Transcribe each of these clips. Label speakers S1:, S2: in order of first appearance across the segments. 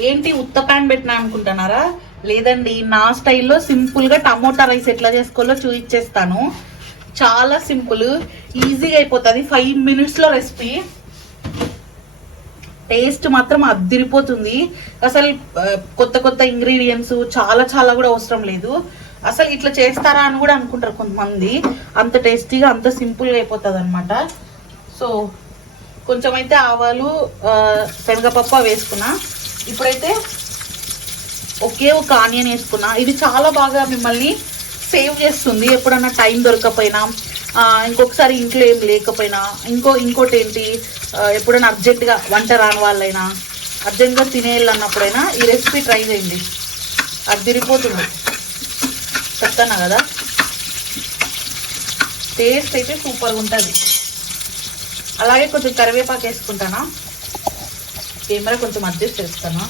S1: ఏంటి ఉత్త ప్యాన్ పెట్టినా అనుకుంటున్నారా? లేదండి నా స్టైల్లో సింపుల్గా టమోటా రైస్ ఎట్లా చేసుకోవాలో చూపించేస్తాను చాలా సింపుల్ ఈజీగా అయిపోతుంది. ఫైవ్ మినిట్స్లో రెసిపీ. టేస్ట్ మాత్రం అద్దిరిపోతుంది. అసలు కొత్త కొత్త ఇంగ్రీడియంట్స్ చాలా చాలా కూడా అవసరం లేదు. అసలు ఇట్లా చేస్తారా అని కూడా అనుకుంటారు కొంతమంది. అంత టేస్టీగా అంత సింపుల్గా అయిపోతుంది అనమాట సో కొంచెం అయితే ఆవాలు ఆ, శనగపప్పు వేసుకున్నా. ఇప్పుడైతే ఒకే ఒక ఆనియన్ వేసుకున్నా. ఇది చాలా బాగా మిమ్మల్ని సేవ్ చేస్తుంది. ఎప్పుడన్నా టైం దొరకపోయినా ఇంకొకసారి ఇంట్లో ఏం లేకపోయినా ఇంకో ఇంకోటి ఏంటి ఎప్పుడైనా అర్జెంటుగా వంట రాని వాళ్ళైనా అర్జెంట్గా తినేయాలన్నప్పుడైనా ఈ రెసిపీ ట్రై చేయండి. అది తిరిగిపోతుంది. చెప్తానా కదా. టేస్ట్ అయితే సూపర్గా ఉంటుంది. అలాగే కొంచెం కరివేపాకు వేసుకుంటానా? కెమెరా కొంచెం అడ్జస్ట్ చేస్తాను?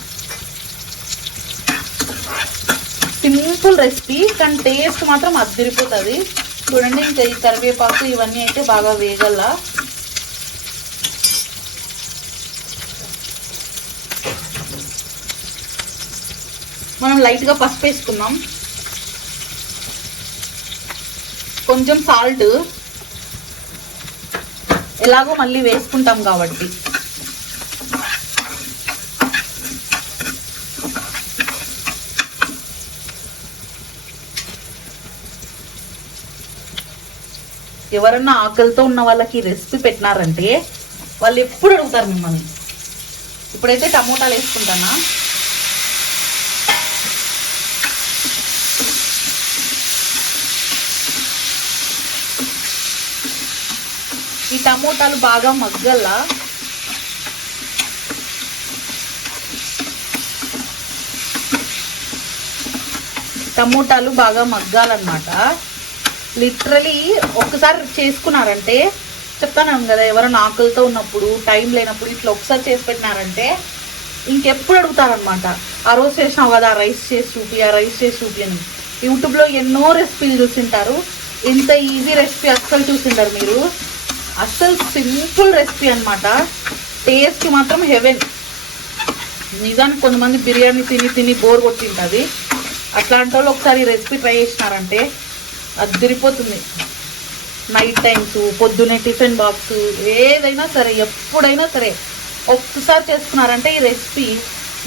S1: సింపుల్ రెసిపీ కానీ టేస్ట్ మాత్రం అద్దరిపోతుంది చూడండి ఇంకా ఈ కరివేపాకు ఇవన్నీ అయితే బాగా వేగల మనం లైట్గా పసుపు వేసుకున్నాం కొంచెం సాల్ట్. ఎలాగో మళ్ళీ వేసుకుంటాం కాబట్టి. ఎవరన్నా ఆకలితో ఉన్న వాళ్ళకి రెసిపీ పెట్టినారంటే వాళ్ళు ఎప్పుడు అడుగుతారు మిమ్మల్ని. ఇప్పుడైతే టమోటాలు వేసుకుంటానా? ఈ టమోటాలు బాగా మగ్గల్లా టమోటాలు బాగా మగ్గాలన్నమాట. లిటరలీ ఒక్కసారి చేసుకున్నారంటే చెప్తాను కదా ఎవరైనా ఆకలితో ఉన్నప్పుడు టైం లేనప్పుడు ఇట్లా ఒకసారి చేసి పెట్టినారంటే ఇంకెప్పుడు అడుగుతారనమాట ఆ రోజు చేసినావు కదా రైస్ చేసి చూపి ఆ రైస్ చేసి చూపి అని. యూట్యూబ్లో ఎన్నో రెసిపీలు చూసింటారు. ఇంత ఈజీ రెసిపీ అస్సలు చూసింటారు మీరు. అస్సలు సింపుల్ రెసిపీ అనమాట టేస్ట్ మాత్రం హెవెన్. నిజానికి కొంతమంది బిర్యానీ తిని తిని బోర్ కొట్టింటుంది. అట్లాంటి వాళ్ళు ఒకసారి రెసిపీ ట్రై చేసినారంటే అద్దరిపోతుంది నైట్ టైమ్స్ పొద్దునే టిఫిన్ బాక్స్ ఏదైనా సరే ఎప్పుడైనా సరే ఒక్కసారి చేసుకున్నారంటే ఈ రెసిపీ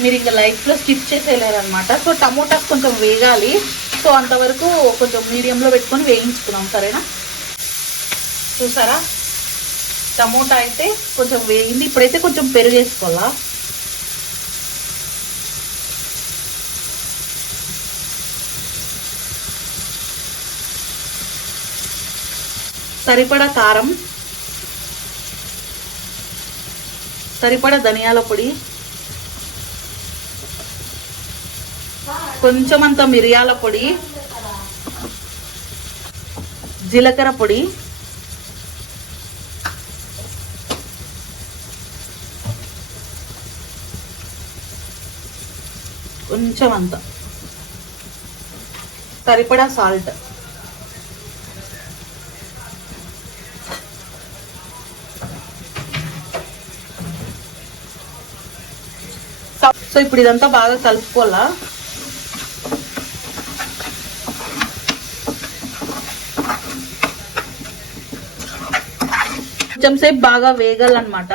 S1: మీరు ఇంకా లైఫ్లో స్కిప్ చేసేయలేరనమాట సో టమోటాస్ కొంచెం వేగాలి. సో అంతవరకు కొంచెం మీడియంలో పెట్టుకొని వేయించుకున్నాం. సరేనా? చూసారా? టమోటా అయితే కొంచెం వేగింది. ఇప్పుడైతే కొంచెం పెరుగు వేసుకోవాలా సరిపడా కారం సరిపడా ధనియాల పొడి కొంచెం అంత మిరియాల పొడి జీలకర్ర పొడి కొంచెం అంత సరిపడా సాల్ట్. సో ఇప్పుడు ఇదంతా బాగా కలుపుకోవాలా? కొంచెం సేపు బాగా వేగాలన్నమాట.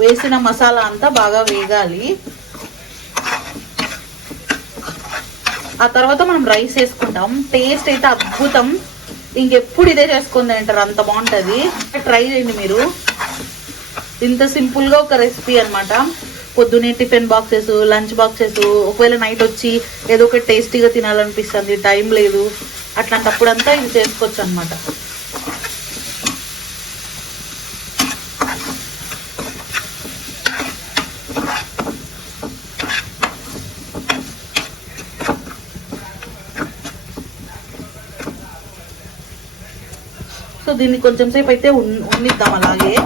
S1: వేసిన మసాలా అంతా బాగా వేగాలి. ఆ తర్వాత మనం రైస్ వేసుకుంటాం. టేస్ట్ అయితే అద్భుతం. ఇంకెప్పుడు ఇదే చేసుకుంది అంటారు అంత బాగుంటుంది. ట్రై చేయండి మీరు. ఇంత సింపుల్గా ఒక రెసిపీ అనమాట పొద్దునే టిఫిన్ బాక్సెస్ లంచ్ బాక్సెస్ ఒకవేళ నైట్ వచ్చి ఏదో ఒకటి టేస్టీగా తినాలనిపిస్తుంది టైం లేదు. అట్లాంటప్పుడంతా ఇది చేసుకోవచ్చు అనమాట దీన్ని కొంచెం సేపు అయితే ఉన్- ఉన్నిద్దాం అలాగే.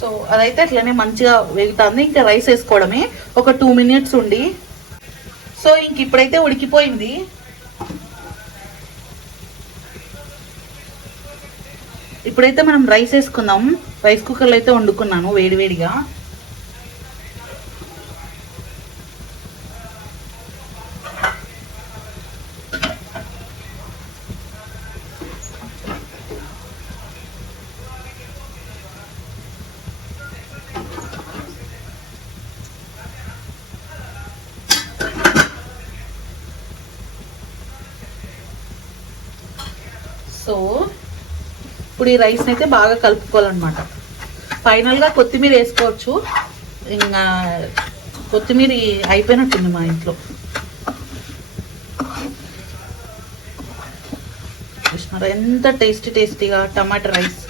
S1: సో అదైతే అట్లనే మంచిగా వేగుతుంది. ఇంకా రైస్ వేసుకోవడమే. ఒక టూ మినిట్స్ ఉండి. సో ఇంక ఇప్పుడైతే ఉడికిపోయింది. ఇప్పుడైతే మనం రైస్ వేసుకుందాం. రైస్ కుక్కర్లో అయితే వండుకున్నాను వేడివేడిగా సో ఇప్పుడు ఈ రైస్ అయితే బాగా కలుపుకోవాలన్నమాట. ఫైనల్గా కొత్తిమీర వేసుకోవచ్చు. ఇంకా కొత్తిమీర అయిపోయినట్టుంది మా ఇంట్లో. చూసినారు? ఎంత టేస్టీ టేస్టీగా టమాటా రైస్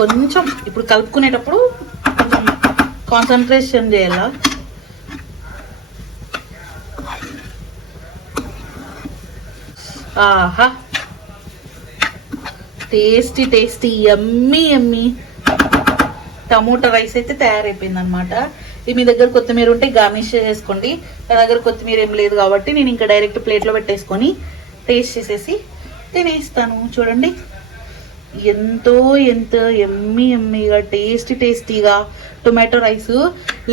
S1: కొంచెం ఇప్పుడు కలుపుకునేటప్పుడు కొంచెం కాన్సన్ట్రేషన్ చేయాలా? ఆహా. టేస్టీ టేస్టీ ఎమ్మి ఎమ్మి టమోటా రైస్ అయితే తయారైపోయింది అనమాట మీ దగ్గర కొత్తిమీర ఉంటే గార్నిష్ చేసుకోండి. నా దగ్గర కొత్తిమీర ఏం లేదు కాబట్టి నేను ఇంకా డైరెక్ట్ ప్లేట్లో పెట్టేసుకొని టేస్ట్ చేసేసి తినేస్తాను. చూడండి. ఎంతో ఎంత ఎమ్మి ఎమ్మిగా టేస్టీ టేస్టీగా టొమాటో రైస్.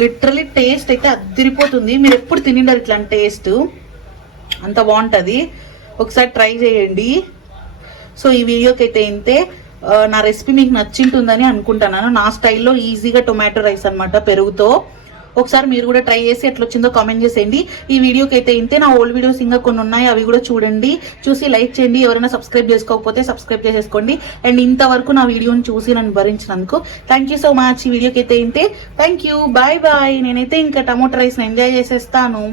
S1: లిటరలీ టేస్ట్ అయితే అద్దరిపోతుంది మీరు ఎప్పుడు తినిండారు ఇట్లాంటి టేస్ట్. అంత బాగుంటుంది. ఒకసారి ట్రై చేయండి. సో ఈ వీడియోకి అయితే ఇంతే నా రెసిపీ మీకు నచ్చింటుందని అనుకుంటున్నాను. నా స్టైల్లో ఈజీగా టొమాటో రైస్ అన్నమాట పెరుగుతో. ఒకసారి మీరు కూడా ట్రై చేసి ఎట్లా వచ్చిందో కామెంట్ చేసేయండి. ఈ వీడియోకి అయితే ఇంతే నా ఓల్డ్ వీడియోస్ ఇంకా కొన్ని ఉన్నాయి అవి కూడా చూడండి. చూసి లైక్ చేయండి. ఎవరైనా సబ్స్క్రైబ్ చేసుకోకపోతే సబ్స్క్రైబ్ చేసేసుకోండి. అండ్ ఇంతవరకు నా వీడియోని చూసి నన్ను భరించినందుకు థ్యాంక్ యూ సో మచ్ ఈ వీడియోకి అయితే ఇంతే థ్యాంక్ యూ బాయ్ బాయ్ నేనైతే ఇంకా టమోటా రైస్ని ఎంజాయ్ చేసేస్తాను.